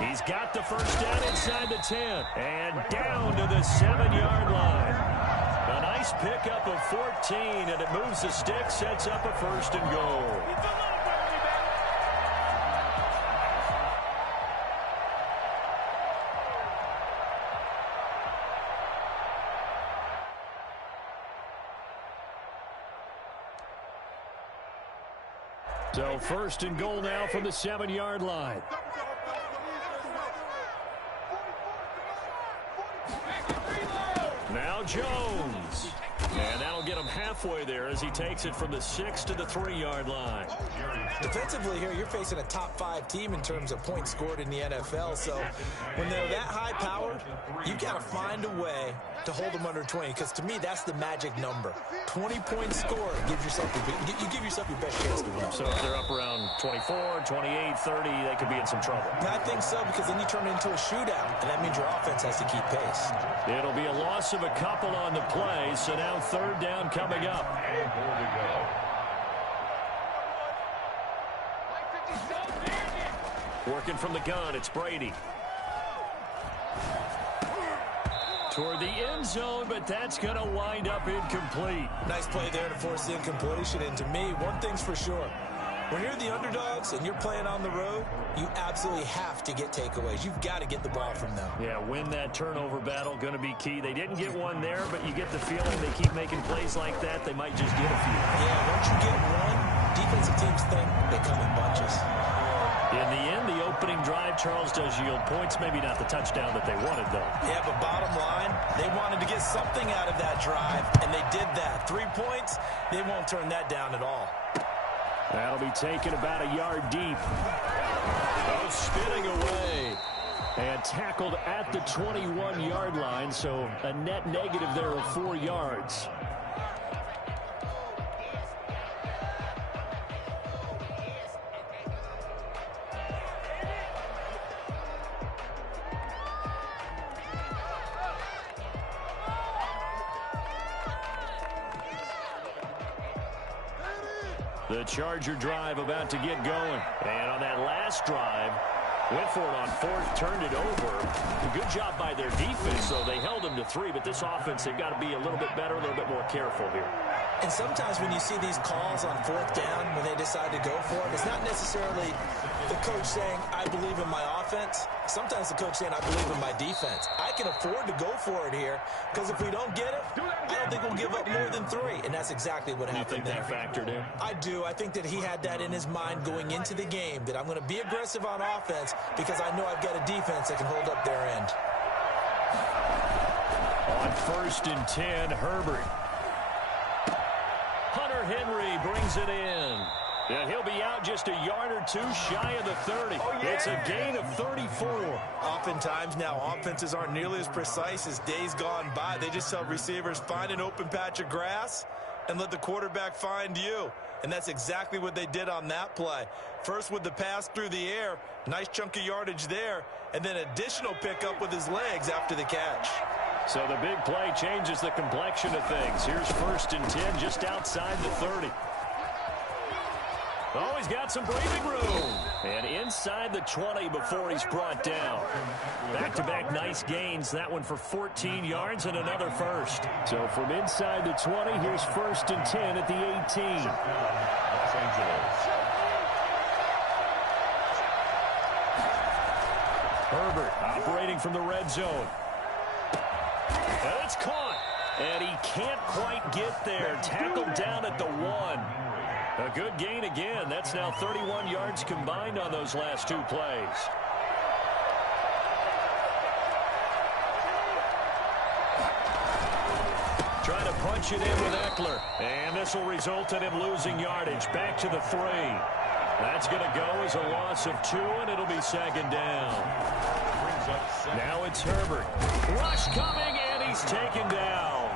He's got the first down inside the 10 and down to the 7-yard line. A nice pickup of 14, and it moves the stick, sets up a 1st and goal. So 1st and goal now from the 7-yard line. Now Jones. And that'll get him halfway there as he takes it from the 6 to the 3-yard line. Defensively here, you're facing a top 5 team in terms of points scored in the NFL. So when they're that high powered, you've got to find a way to hold them under 20. Because to me, that's the magic number. 20 points scored gives yourself you give yourself your best chance to win. So if they're up around 24, 28, 30, they could be in some trouble. I think so, because then you turn it into a shootout, and that means your offense has to keep pace. It'll be a loss of a couple on the play, so now 3rd down coming up. Working from the gun, it's Brady. Toward the end zone, but that's going to wind up incomplete. Nice play there to force the incompletion, and to me, one thing's for sure. When you're the underdogs and you're playing on the road, you absolutely have to get takeaways. You've got to get the ball from them. Yeah, win that turnover battle, going to be key. They didn't get one there, but you get the feeling they keep making plays like that, they might just get a few. Yeah, once you get one, defensive teams think they come in bunches. In the end, the opening drive, Charles, does yield points. Maybe not the touchdown that they wanted, though. Yeah, but bottom line, they wanted to get something out of that drive, and they did that. 3 points, they won't turn that down at all. That'll be taken about a yard deep. Oh, spinning away. And tackled at the 21-yard line, so a net negative there of 4 yards. The Charger drive about to get going. And on that last drive, went for it on 4th, turned it over. A good job by their defense, though. They held them to 3, but this offense, they've got to be a little bit better, a little bit more careful here. And sometimes when you see these calls on 4th down, when they decide to go for it, it's not necessarily the coach saying, I believe in my offense. Sometimes the coach saying, I believe in my defense. I can afford to go for it here, because if we don't get it, I don't think we'll give up more than 3. And that's exactly what happened there. You think that factored in? I do. I think that he had that in his mind going into the game, that I'm going to be aggressive on offense because I know I've got a defense that can hold up their end. On 1st and 10, Herbert. Hunter Henry brings it in. And he'll be out just a yard or 2 shy of the 30. Oh, yeah. It's a gain of 34. Oftentimes now, offenses aren't nearly as precise as days gone by. They just tell receivers, find an open patch of grass and let the quarterback find you. And that's exactly what they did on that play. First with the pass through the air, nice chunk of yardage there, and then additional pickup with his legs after the catch. So the big play changes the complexion of things. Here's 1st and 10 just outside the 30. Oh, he's got some breathing room. And inside the 20 before he's brought down. Back-to-back nice gains. That one for 14 yards and another first. So from inside the 20, here's 1st and 10 at the 18. Los Angeles. Herbert operating from the red zone. And it's caught. And he can't quite get there. Tackled down at the 1. A good gain again. That's now 31 yards combined on those last 2 plays. Trying to punch it in with Eckler. And this will result in him losing yardage. Back to the 3. That's going to go as a loss of 2, and it'll be 2nd down. Now it's Herbert. Rush coming, and he's taken down.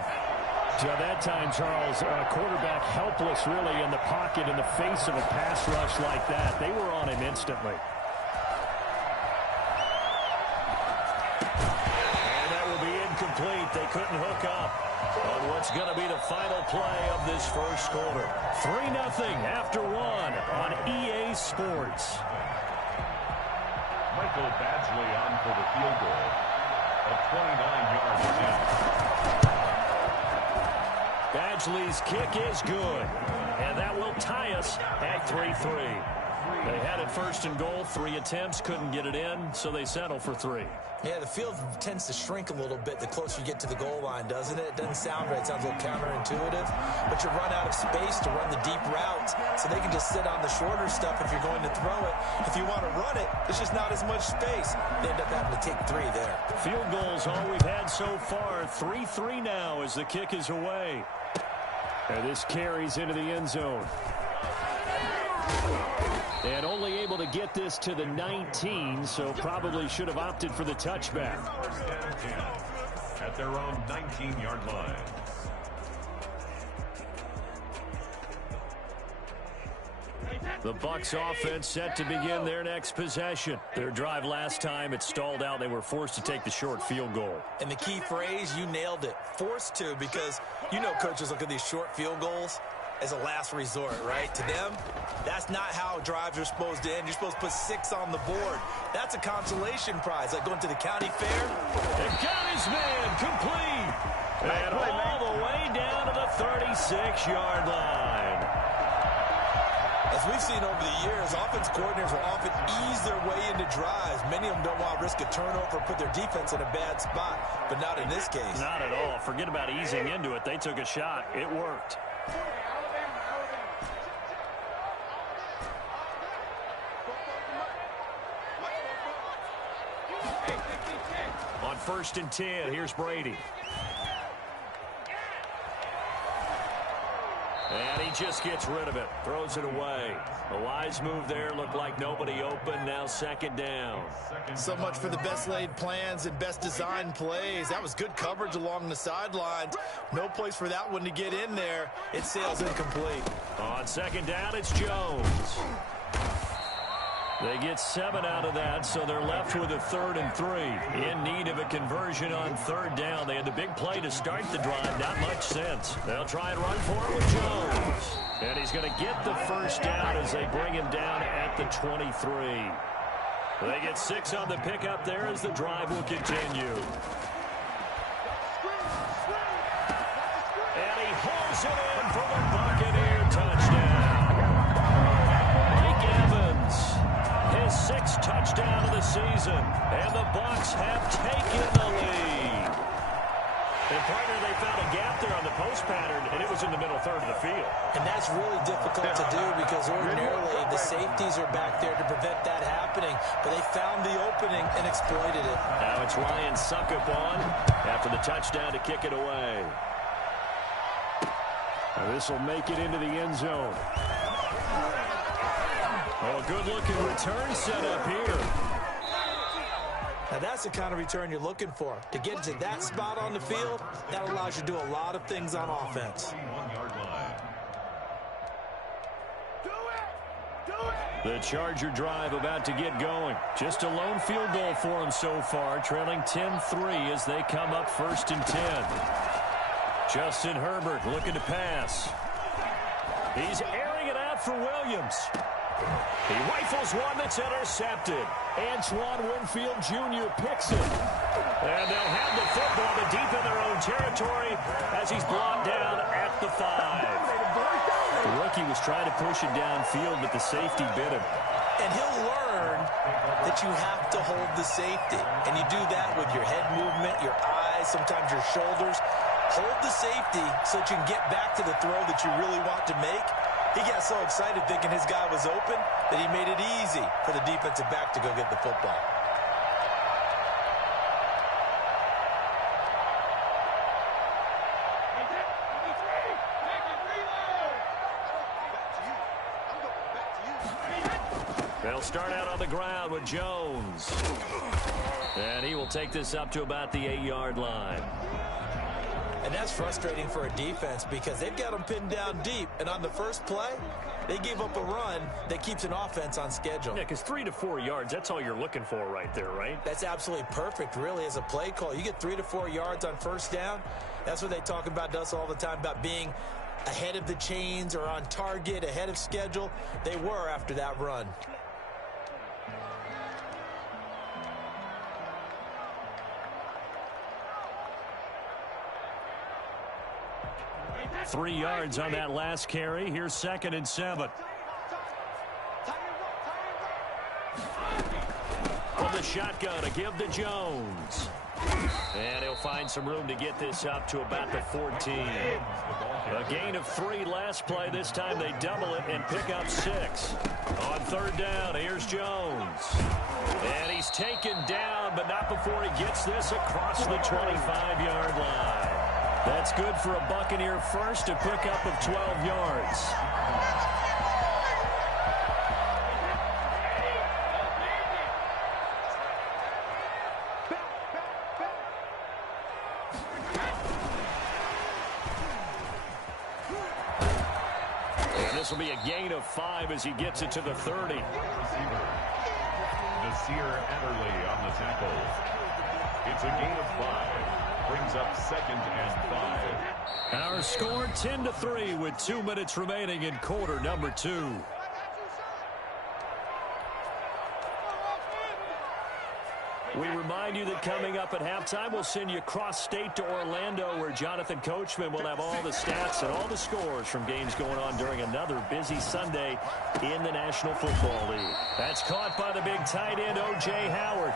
So that time, Charles, quarterback helpless really in the pocket in the face of a pass rush like that. They were on him instantly. And that will be incomplete. They couldn't hook up on what's going to be the final play of this first quarter. 3-0 after 1 on EA Sports. So Badgley on for the field goal of 29 yards out. Badgley's kick is good, and that will tie us at 3-3. They had it first and goal, 3 attempts, couldn't get it in, so they settle for 3. Yeah, the field tends to shrink a little bit the closer you get to the goal line, doesn't it? It doesn't sound right. It sounds a little counterintuitive. But you run out of space to run the deep routes, so they can just sit on the shorter stuff if you're going to throw it. If you want to run it, there's just not as much space. They end up having to take 3 there. Field goals all we've had so far. 3-3 now as the kick is away. And this carries into the end zone. And only able to get this to the 19, so probably should have opted for the touchback. At their own 19-yard line. The Bucs offense set to begin their next possession. Their drive last time, it stalled out. They were forced to take the short field goal. And the key phrase, you nailed it, forced to, because you know coaches look at these short field goals as a last resort, right? To them, that's not how drives are supposed to end. You're supposed to put 6 on the board. That's a consolation prize, like going to the county fair. And got his man complete. And all the way down to the 36-yard line. As we've seen over the years, offense coordinators will often ease their way into drives. Many of them don't want to risk a turnover or put their defense in a bad spot, but not in this case. Not at all. Forget about easing into it. They took a shot. It worked. On 1st and 10, here's Brady. And he just gets rid of it. Throws it away. A wise move there. Looked like nobody open. Now 2nd down. So much for the best laid plans and best designed plays. That was good coverage along the sidelines. No place for that one to get in there. It sails incomplete. On 2nd down, it's Jones. They get 7 out of that, so they're left with a 3rd and 3. In need of a conversion on 3rd down. They had the big play to start the drive. Not much sense. They'll try and run for it with Jones. And he's going to get the 1st down as they bring him down at the 23. They get 6 on the pickup there as the drive will continue. And he hauls it in for the Buccaneer touchdown. His 6th touchdown of the season, and the Bucs have taken the lead. And partner, they found a gap there on the post pattern, and it was in the middle 3rd of the field. And that's really difficult to do because ordinarily the safeties are back there to prevent that happening, but they found the opening and exploited it. Now it's Ryan Suckup on after the touchdown to kick it away. Now this will make it into the end zone. Oh, good-looking return set up here. Now, that's the kind of return you're looking for. To get to that spot on the field, that allows you to do a lot of things on offense. The Charger drive about to get going. Just a lone field goal for them so far, trailing 10-3 as they come up 1st and 10. Justin Herbert looking to pass. He's airing it out for Williams. He rifles one that's intercepted. Antoine Winfield Jr. picks it. And they'll have the football but deep in their own territory as he's brought down at the 5. The rookie was trying to push it downfield, but the safety bit him. And he'll learn that you have to hold the safety. And you do that with your head movement, your eyes, sometimes your shoulders. Hold the safety so that you can get back to the throw that you really want to make. He got so excited thinking his guy was open that he made it easy for the defensive back to go get the football. They'll start out on the ground with Jones. And he will take this up to about the 8-yard line. And that's frustrating for a defense because they've got them pinned down deep. And on the first play, they gave up a run that keeps an offense on schedule. Yeah, because 3 to 4 yards, that's all you're looking for right there, right? That's absolutely perfect, really, as a play call. You get 3 to 4 yards on 1st down. That's what they talk about to us all the time, about being ahead of the chains or on target, ahead of schedule. They were after that run. 3 yards on that last carry. Here's 2nd and 7. From the shotgun, a give to Jones. And he'll find some room to get this up to about the 14. A gain of 3 last play. This time they double it and pick up 6. On 3rd down, here's Jones. And he's taken down, but not before he gets this across the 25-yard line. That's good for a Buccaneer first, a pickup of 12 yards. This will be a gain of 5 as he gets it to the 30. Nasir Adderley on the tackle. It's a gain of 5. Brings up 2nd and 5. Our score 10-3 with 2 minutes remaining in quarter number 2. We remind you that coming up at halftime, we'll send you cross-state to Orlando, where Jonathan Coachman will have all the stats and all the scores from games going on during another busy Sunday in the National Football League. That's caught by the big tight end, O.J. Howard.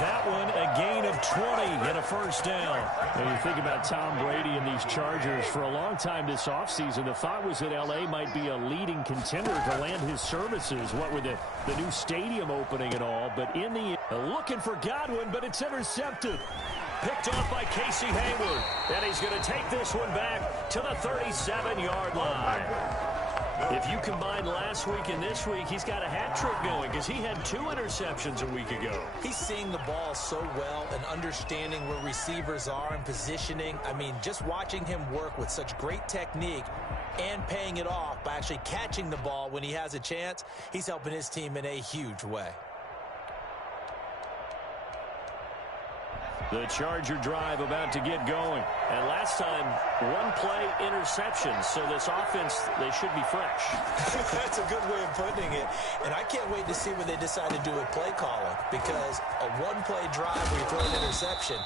That one, a gain of 20 and a first down. When you think about Tom Brady and these Chargers, for a long time this offseason, the thought was that L.A. might be a leading contender to land his services, what with the new stadium opening and all. But in the end, looking for Godwin, but it's intercepted. Picked off by Casey Hayward. And he's going to take this one back to the 37-yard line. If you combine last week and this week, he's got a hat trick going because he had 2 interceptions a week ago. He's seeing the ball so well and understanding where receivers are and positioning. I mean, just watching him work with such great technique and paying it off by actually catching the ball when he has a chance, he's helping his team in a huge way. The Charger drive about to get going. And last time, 1-play interception. So this offense, they should be fresh. That's a good way of putting it. And I can't wait to see what they decide to do with play calling. Because a 1-play drive where you throw an interception,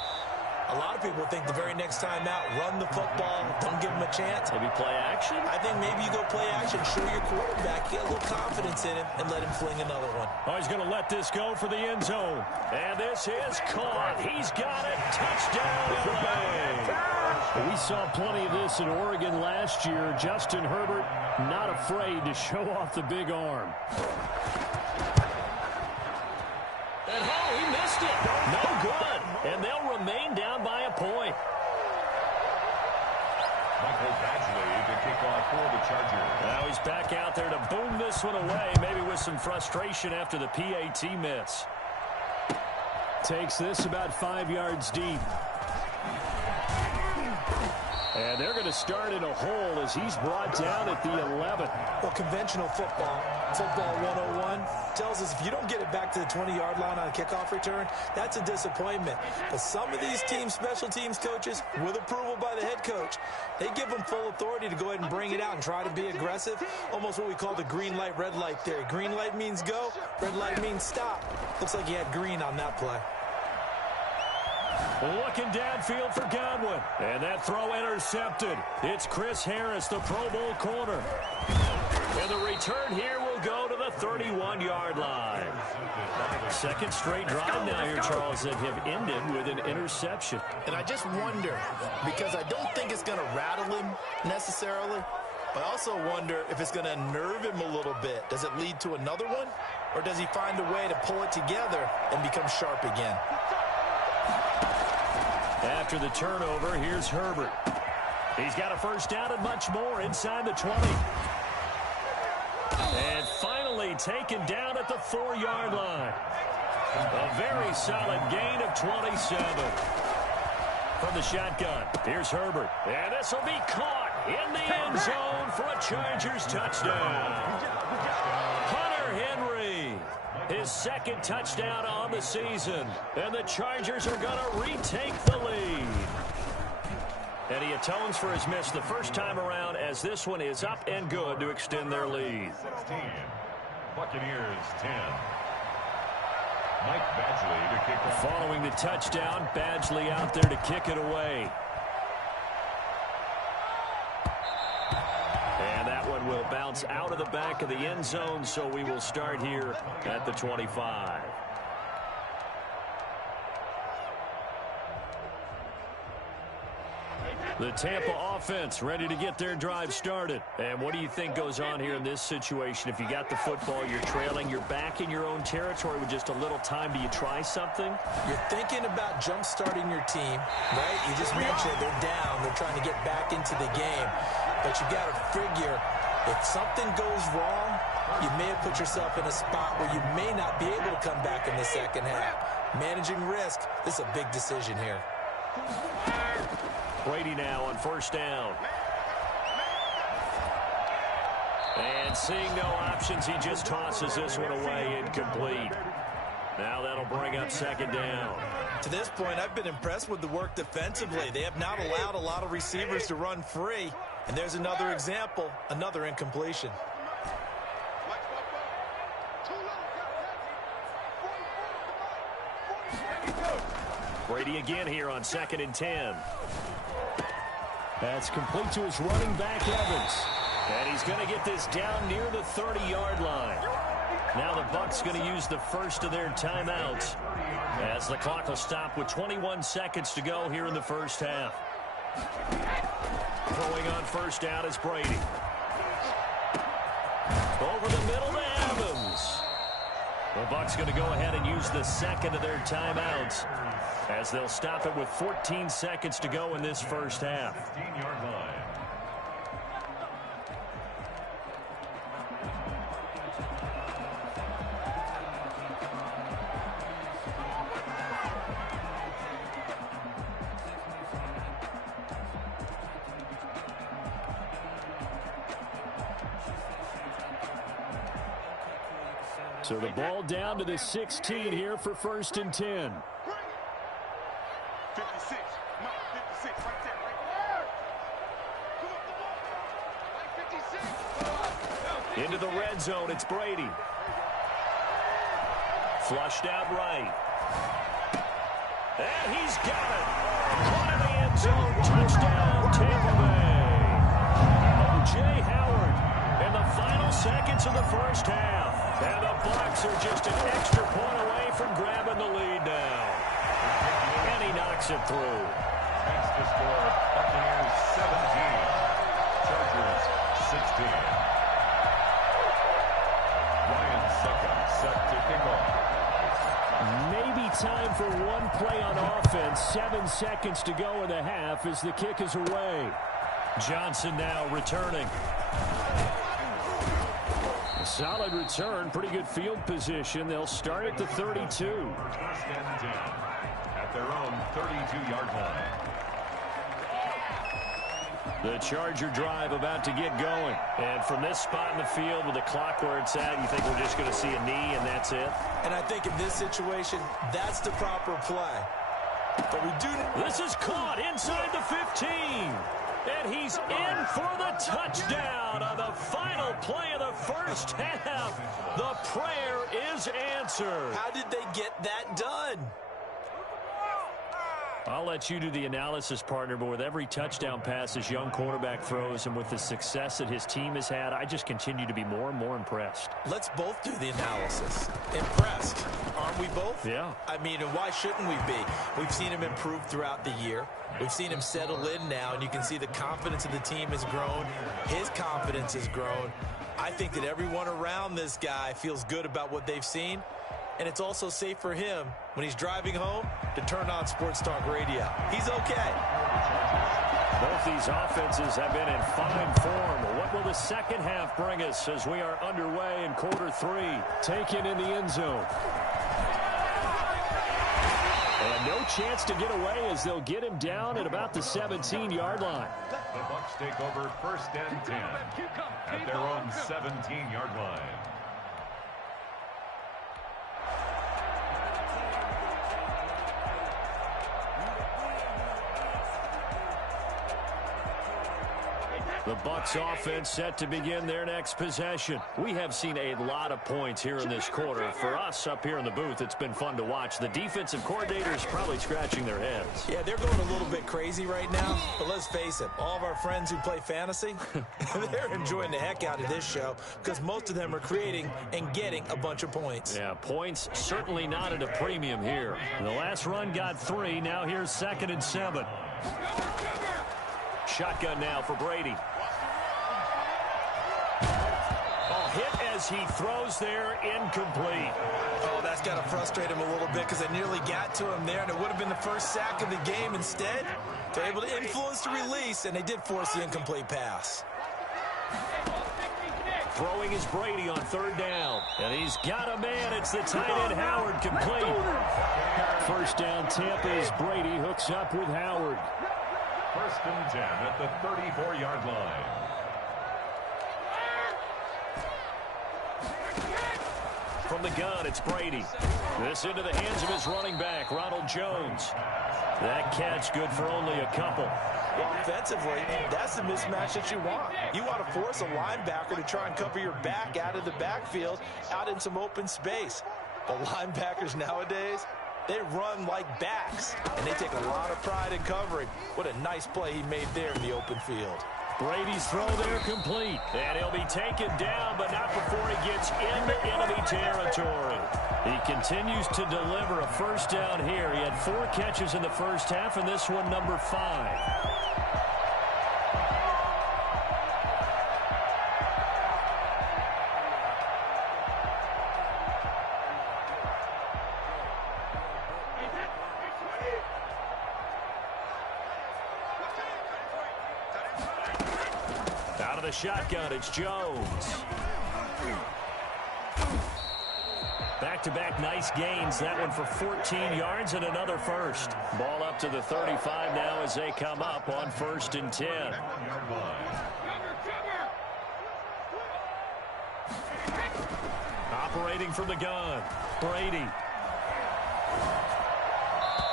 a lot of people think the very next time out, run the football, don't give him a chance. Maybe play action? I think maybe you go play action, show your quarterback, get a little confidence in him, and let him fling another one. Oh, he's going to let this go for the end zone. And this is caught. He's got it. Touchdown, LA. We saw plenty of this in Oregon last year. Justin Herbert not afraid to show off the big arm. And he missed it. No good. And they'll remain down by a point. Michael Badgley to kick off for the Chargers. Now he's back out there to boom this one away, maybe with some frustration after the PAT miss. Takes this about 5 yards deep. And they're going to start in a hole as he's brought down at the 11. Well, conventional football 101, tells us if you don't get it back to the 20-yard line on a kickoff return, that's a disappointment. But some of these teams, special teams coaches, with approval by the head coach, they give them full authority to go ahead and bring it out and try to be aggressive, almost what we call the green light, red light theory. Green light means go, red light means stop. Looks like he had green on that play. Looking downfield for Godwin. And that throw intercepted. It's Chris Harris, the Pro Bowl corner. And the return here will go to the 31-yard line. Second straight drive now here, Charles, that have ended with an interception. And I just wonder, because I don't think it's going to rattle him necessarily, but I also wonder if it's going to unnerve him a little bit. Does it lead to another one? Or does he find a way to pull it together and become sharp again? After the turnover, here's Herbert. He's got a first down and much more inside the 20. And finally taken down at the 4-yard line. A very solid gain of 27. From the shotgun, here's Herbert. And this will be caught in the end zone for a Chargers touchdown. Hunter Henry, his second touchdown on the season. And the Chargers are going to retake the lead. And he atones for his miss the first time around as this one is up and good to extend their lead. 16. Buccaneers 10. Mike Badgley to kick off. Following the touchdown, Badgley out there to kick it away. bounce out of the back of the end zone, so we will start here at the 25. The Tampa offense ready to get their drive started. And what do you think goes on here in this situation? If you got the football, you're trailing, you're back in your own territory with just a little time. Do you try something? You're thinking about jump-starting your team, right? You just mentioned they're down. They're trying to get back into the game. But you got to figure, if something goes wrong, you may have put yourself in a spot where you may not be able to come back in the second half. Managing risk, this is a big decision here. Brady now on first down. And seeing no options, he just tosses this one away, incomplete. Now that'll bring up second down. To this point, I've been impressed with the work defensively. They have not allowed a lot of receivers to run free. And there's another example, another incompletion. Brady again here on 2nd and 10. That's complete to his running back, Evans. And he's going to get this down near the 30-yard line. Now the Bucs going to use the first of their timeouts as the clock will stop with 21 seconds to go here in the first half. Throwing on first down is Brady. Over the middle to Evans. The Bucs going to go ahead and use the second of their timeouts as they'll stop it with 14 seconds to go in this first half. 15-yard line. So the ball down to the 16 here for 1st and 10. 56. Mark 56 right there, right? Into the red zone, it's Brady. Flushed out right. And he's got it. Caught in the end zone. Touchdown, Tampa Bay. O.J. Howard in the final seconds of the first half. And the Bucs are just an extra point away from grabbing the lead now. And he knocks it through. Makes the score Buccaneers 17, Chargers 16. Ryan Suckum set to kick off. Maybe time for one play on offense. 7 seconds to go in the half as the kick is away. Johnson now returning. A solid return, pretty good field position. They'll start at the 32. 1st and 10 at their own 32-yard line. The Charger drive about to get going. And from this spot in the field with the clock where it's at, you think we're just going to see a knee and that's it? And I think in this situation, that's the proper play. But we do... This is caught inside the 15. And he's in for the touchdown on the final play of the first half. The prayer is answered. How did they get that done? I'll let you do the analysis, partner, but with every touchdown pass this young quarterback throws and with the success that his team has had, I just continue to be more and more impressed. Let's both do the analysis. Impressed. Aren't we both? Yeah. I mean, and why shouldn't we be? We've seen him improve throughout the year. We've seen him settle in now, and you can see the confidence of the team has grown. His confidence has grown. I think that everyone around this guy feels good about what they've seen. And it's also safe for him when he's driving home to turn on Sports Talk Radio. He's okay. Both these offenses have been in fine form. What will the second half bring us as we are underway in quarter 3? Taken in the end zone. And no chance to get away as they'll get him down at about the 17-yard line. The Bucs take over 1st and 10 at their own 17-yard line. The Bucs offense set to begin their next possession. We have seen a lot of points here in this quarter. For us up here in the booth, it's been fun to watch. The defensive coordinators probably scratching their heads. Yeah, they're going a little bit crazy right now. But let's face it, all of our friends who play fantasy, they're enjoying the heck out of this show because most of them are creating and getting a bunch of points. Yeah, points certainly not at a premium here. The last run got 3. Now here's 2nd and 7. Shotgun now for Brady. Hit as he throws there, incomplete. Oh, that's got to frustrate him a little bit because they nearly got to him there, and it would have been the first sack of the game. Instead, they're able to influence the release, and they did force the incomplete pass. Throwing is Brady on 3rd down. And he's got a man. It's the tight end, Howard, complete. First down, Tampa as Brady hooks up with Howard. 1st and 10 at the 34-yard line. From the gun, it's Brady. This into the hands of his running back, Ronald Jones. That catch good for only a couple. Well, offensively, that's the mismatch that you want. You want to force a linebacker to try and cover your back out of the backfield, out in some open space. The linebackers nowadays, they run like backs, and they take a lot of pride in covering. What a nice play he made there in the open field. Brady's throw there complete. And he'll be taken down, but not before he gets into enemy territory. He continues to deliver a first down here. He had 4 catches in the first half, and this one number 5. Out of the shotgun, it's Jones. Back-to-back nice gains. That one for 14 yards and another first. Ball up to the 35 now as they come up on 1st and 10. Operating from the gun, Brady.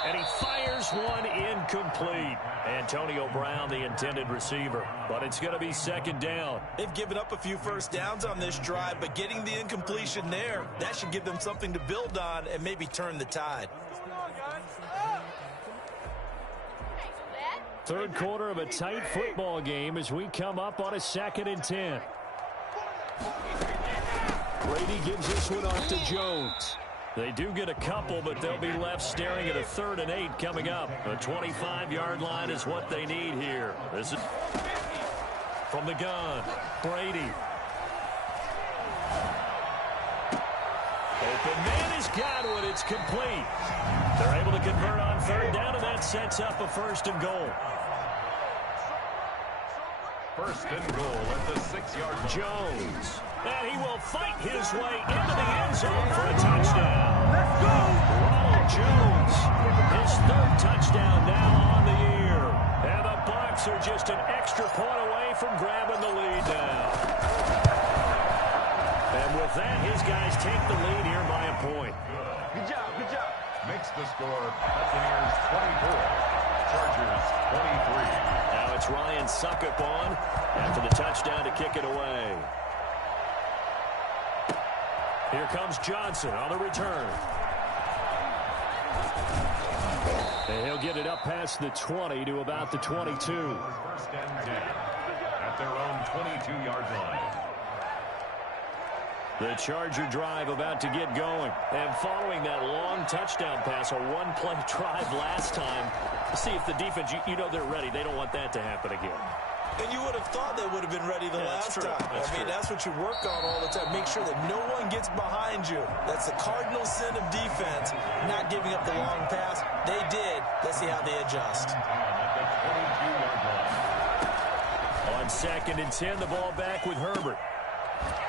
And he fires one incomplete. Antonio Brown, the intended receiver. But it's going to be 2nd down. They've given up a few first downs on this drive, but getting the incompletion there, that should give them something to build on and maybe turn the tide. 3rd quarter of a tight football game as we come up on a 2nd and 10. Brady gives this one off to Jones. They do get a couple, but they'll be left staring at a 3rd and 8 coming up. A 25-yard line is what they need here. This is from the gun, Brady. Open man has got one. It's complete. They're able to convert on 3rd down, and that sets up a 1st and goal. 1st and goal at the 6-yard line. Jones. And he will fight his way into the end zone for a touchdown. Let's go! Ronald Jones, his 3rd touchdown now on the year. And the Bucs are just an extra point away from grabbing the lead now. And with that, his guys take the lead here by a point. Good job, good job. Makes the score Buccaneers 24, Chargers 23. Now it's Ryan Suckup on after the touchdown to kick it away. Here comes Johnson on the return. And he'll get it up past the 20 to about the 22. 1st and 10 at their own 22-yard line. The Charger drive about to get going. And following that long touchdown pass, a one-play drive last time, see if the defense, you know they're ready. They don't want that to happen again. And you would have thought they would have been ready the last time. That's what you work on all the time. Make sure that no one gets behind you. That's the cardinal sin of defense, not giving up the long pass. They did. Let's see how they adjust. On 2nd and 10, the ball back with Herbert.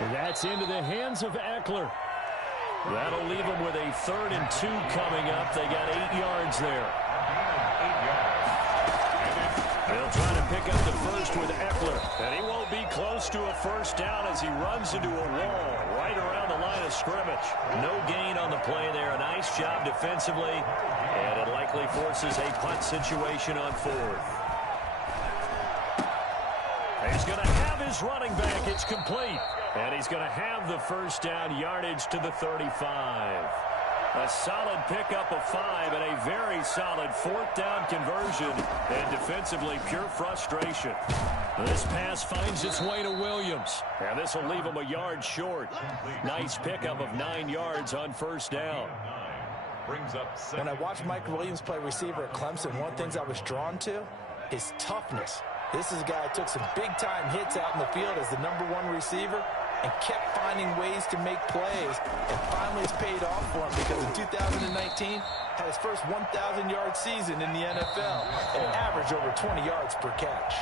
And that's into the hands of Eckler. That'll leave them with a 3rd and 2 coming up. They got 8 yards there. They'll try to pick up the first with Eckler. And he won't be close to a first down as he runs into a wall right around the line of scrimmage. No gain on the play there. A nice job defensively. And it likely forces a punt situation on 4th. He's going to have his running back. It's complete. And he's going to have the first down yardage to the 35. A solid pickup of 5 and a very solid fourth down conversion. And defensively, pure frustration. This pass finds its way to Williams. And this will leave him a yard short. Nice pickup of 9 yards on first down. When I watched Mike Williams play receiver at Clemson, one of the things I was drawn to is toughness. This is a guy who took some big-time hits out in the field as the #1 receiver and kept finding ways to make plays, and finally it's paid off for him because in 2019 had his first 1,000-yard season in the NFL and averaged over 20 yards per catch.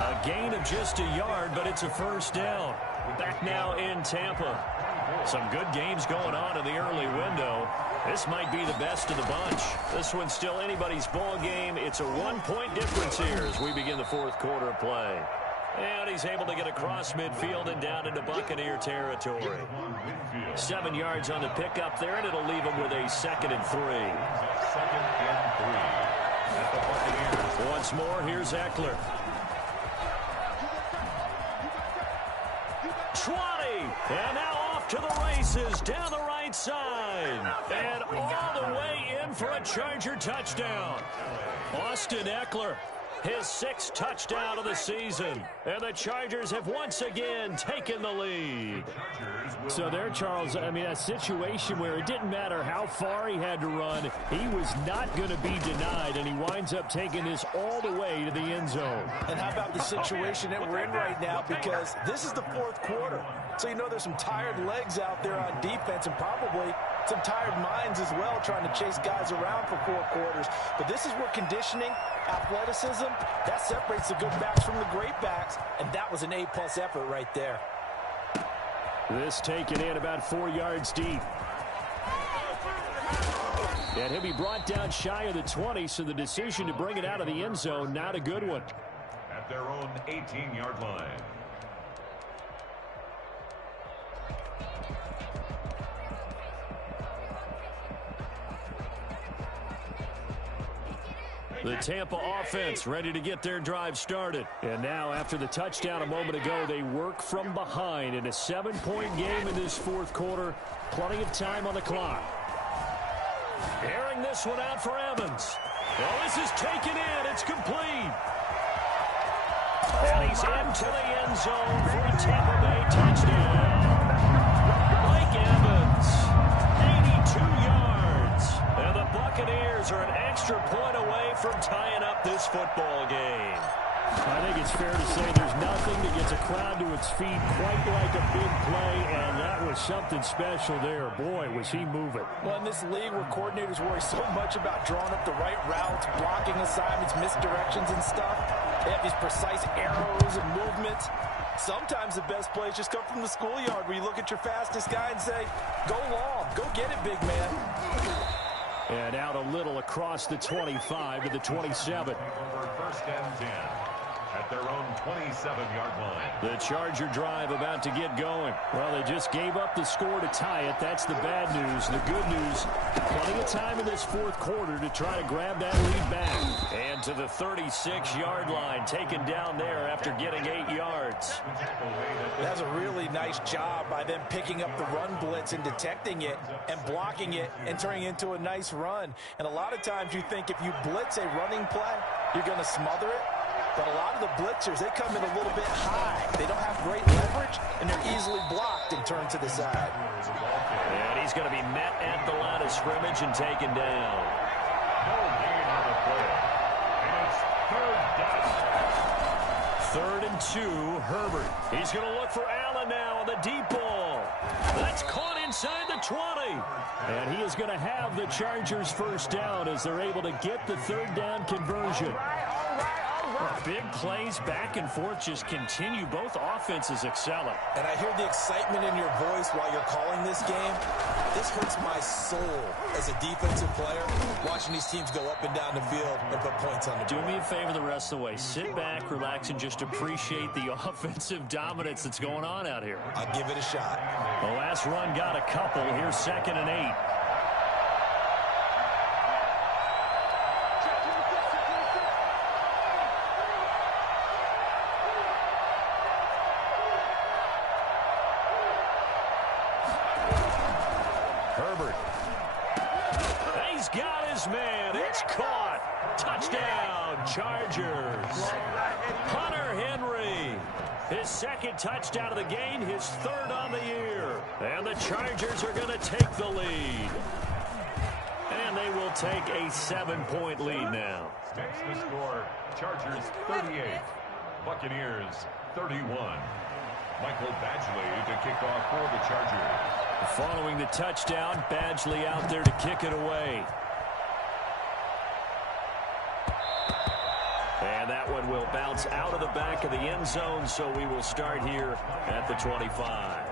A gain of just a yard, but it's a first down. Back now in Tampa. Some good games going on in the early window. This might be the best of the bunch. This one's still anybody's ball game. It's a 1-point difference here as we begin the fourth quarter of play. And he's able to get across midfield and down into Buccaneer territory. 7 yards on the pickup there, and it'll leave him with a 2nd and 3. Once more, here's Eckler. 20, and now off to the races down the right side. And all the way in for a Charger touchdown. Austin Eckler, his 6th touchdown of the season. And the Chargers have once again taken the lead. So there, Charles, I mean, a situation where it didn't matter how far he had to run, he was not going to be denied, and he winds up taking this all the way to the end zone. And how about the situation that we're in right now, because this is the fourth quarter. So you know there's some tired legs out there on defense and probably some tired minds as well trying to chase guys around for 4 quarters. But this is where conditioning, athleticism, that separates the good backs from the great backs, and that was an A-plus effort right there. This taken in about 4 yards deep. And he'll be brought down shy of the 20, so the decision to bring it out of the end zone, not a good one. At their own 18-yard line. The Tampa offense ready to get their drive started. And now, after the touchdown a moment ago, they work from behind in a 7-point game in this fourth quarter. Plenty of time on the clock. Airing this one out for Evans. Well, this is taken in. It's complete. And he's into the end zone for a Tampa Bay touchdown. Mike Evans, 82 yards. And the Buccaneers are an extra point away from tying up this football game. I think it's fair to say there's nothing that gets a crowd to its feet quite like a big play, and that was something special there. Boy, was he moving. Well, in this league where coordinators worry so much about drawing up the right routes, blocking assignments, misdirections and stuff, they have these precise arrows and movements. Sometimes the best plays just come from the schoolyard where you look at your fastest guy and say, go long, go get it, big man. And out a little across the 25 to the 27. First and 10 at their own 27-yard line. The Charger drive about to get going. Well, they just gave up the score to tie it. That's the bad news. The good news, plenty of time in this fourth quarter to try to grab that lead back. And to the 36-yard line, taken down there after getting 8 yards. That's a really nice job by them picking up the run blitz and detecting it and blocking it and turning it into a nice run. And a lot of times you think if you blitz a running play, you're going to smother it. But a lot of the blitzers, they come in a little bit high. They don't have great leverage, and they're easily blocked and turned to the side. And he's going to be met at the line of scrimmage and taken down. No gain on the play. And it's third down. 3rd and 2, Herbert. He's going to look for Allen now on the deep ball. That's caught inside the 20. And he is going to have the Chargers first down as they're able to get the 3rd down conversion. Big plays back and forth just continue. Both offenses excelling. And I hear the excitement in your voice while you're calling this game. This hurts my soul as a defensive player, watching these teams go up and down the field and put points on the board. Do me a favor the rest of the way. Sit back, relax, and just appreciate the offensive dominance that's going on out here. I'll give it a shot. The last run got a couple. Here's 2nd and 8. his man. It's caught. Touchdown, Chargers. Hunter Henry. His second touchdown of the game, his third on the year. And the Chargers are going to take the lead. And they will take a 7-point lead now. Next the score, Chargers 38, Buccaneers 31. Michael Badgley to kick off for the Chargers. Following the touchdown, Badgley out there to kick it away. And that one will bounce out of the back of the end zone, so we will start here at the 25.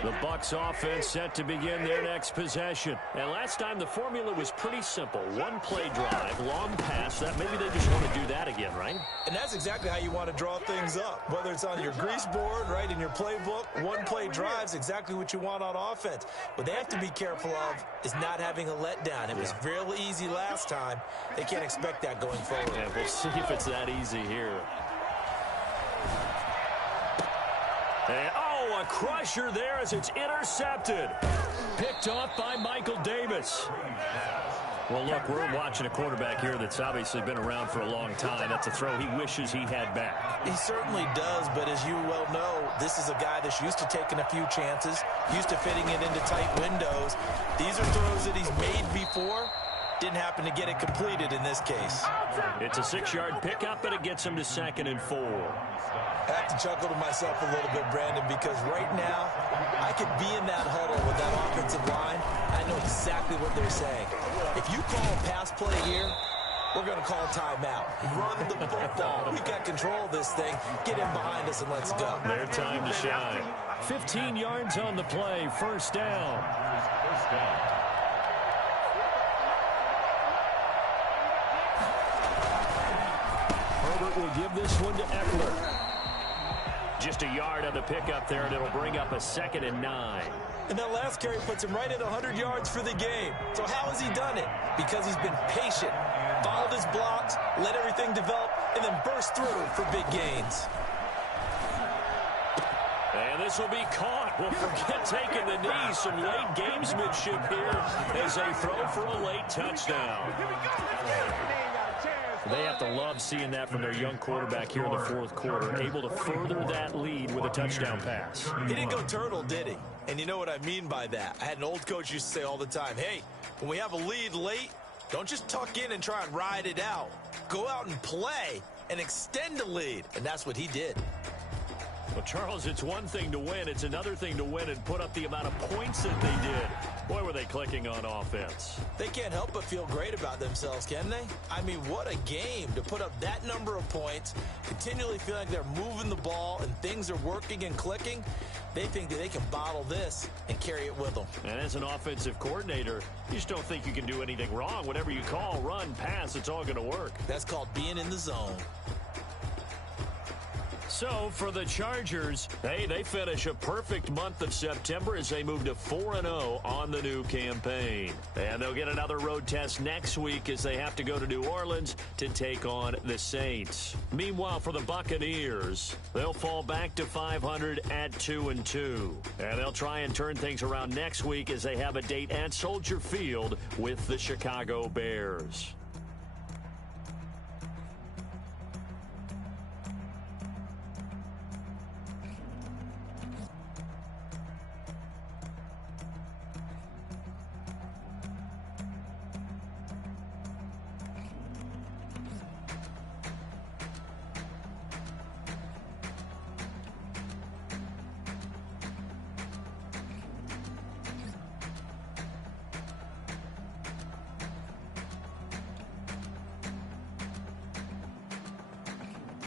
The Bucs offense set to begin their next possession. And last time the formula was pretty simple. One play drive, long pass. That maybe they just want to do that again, right? And that's exactly how you want to draw things up. Whether it's on your grease board, right, in your playbook, one play drive's exactly what you want on offense. What they have to be careful of is not having a letdown. It was real easy last time. They can't expect that going forward. Yeah, we'll see if it's that easy here. And, a crusher there as it's intercepted. Picked off by Michael Davis. Well, look, we're watching a quarterback here that's obviously been around for a long time. That's a throw he wishes he had back. He certainly does, but as you well know, this is a guy that's used to taking a few chances, used to fitting it into tight windows. These are throws that he's made before. Didn't happen to get it completed in this case. It's a 6-yard pickup, and it gets him to 2nd and 4. I have to chuckle to myself a little bit, Brandon, because right now I could be in that huddle with that offensive line. I know exactly what they're saying. If you call a pass play here, we're going to call timeout. Run the football. We got control of this thing. Get in behind us and let's go. Their time to shine. 15 yards on the play. First down. First down. Herbert will give this one to Eckler. Just a yard on the pickup there, and it'll bring up a 2nd and 9. And that last carry puts him right at 100 yards for the game. So how has he done it? Because he's been patient, followed his blocks, let everything develop, and then burst through for big gains. And this will be caught. Well, forget taking the knee. Some late gamesmanship here as they throw for a late touchdown. They have to love seeing that from their young quarterback here in the fourth quarter, able to further that lead with a touchdown pass. He didn't go turtle, did he? And you know what I mean by that. I had an old coach used to say all the time, hey, when we have a lead late, don't just tuck in and try and ride it out. Go out and play and extend the lead. And that's what he did. Well, Charles, it's one thing to win. It's another thing to win and put up the amount of points that they did. Boy, were they clicking on offense. They can't help but feel great about themselves, can they? I mean, what a game to put up that number of points, continually feel like they're moving the ball and things are working and clicking. They think that they can bottle this and carry it with them. And as an offensive coordinator, you just don't think you can do anything wrong. Whatever you call, run, pass, it's all going to work. That's called being in the zone. So, for the Chargers, hey, they finish a perfect month of September as they move to 4-0 on the new campaign. And they'll get another road test next week as they have to go to New Orleans to take on the Saints. Meanwhile, for the Buccaneers, they'll fall back to 500 at 2-2. And they'll try and turn things around next week as they have a date at Soldier Field with the Chicago Bears.